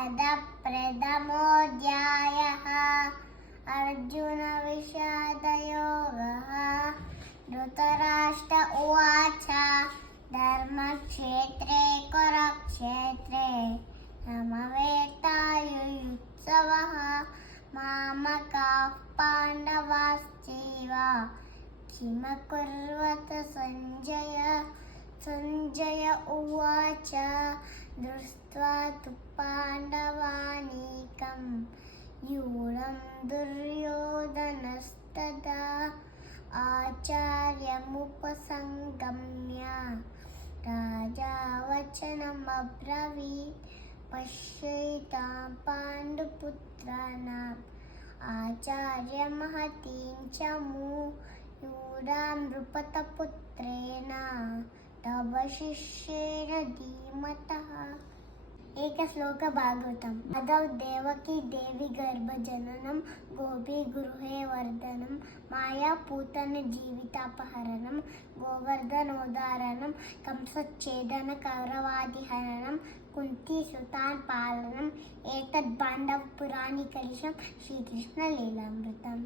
अद्य प्रथमोऽध्यायः। अर्जुनविषादयोगः। धृतराष्ट्र उवाच धर्मक्षेत्रे कुरुक्षेत्रे समवेतायुयुत्सवः मामकाः पाण्डवाश्चैव किमकुर्वत सञ्जय। सञ्जय उवाच दृष्ट्वा तु पाण्डवानीकं यूनं दुर्योधनस्तदा आचार्यमुपसङ्गम्य राजा वचनमब्रवीत् पश्यतां पाण्डुपुत्राणाम् आचार्यमहतीं च मूढां नृपतपुत्रेण तव शिष्येण धीमतः। एकश्लोक भागवतम्। आदौ देवकी देवी गर्भजननं गोपीगृहे वर्धनं मायापूतन जीवितापहरणं गोवर्धनोद्धारणं कंसच्छेदन कौरवादिहरणं कुन्तीसुतान् पालनम् एतत् पाण्डवपुराणिकलिशं श्रीकृष्णलीलामृतम्।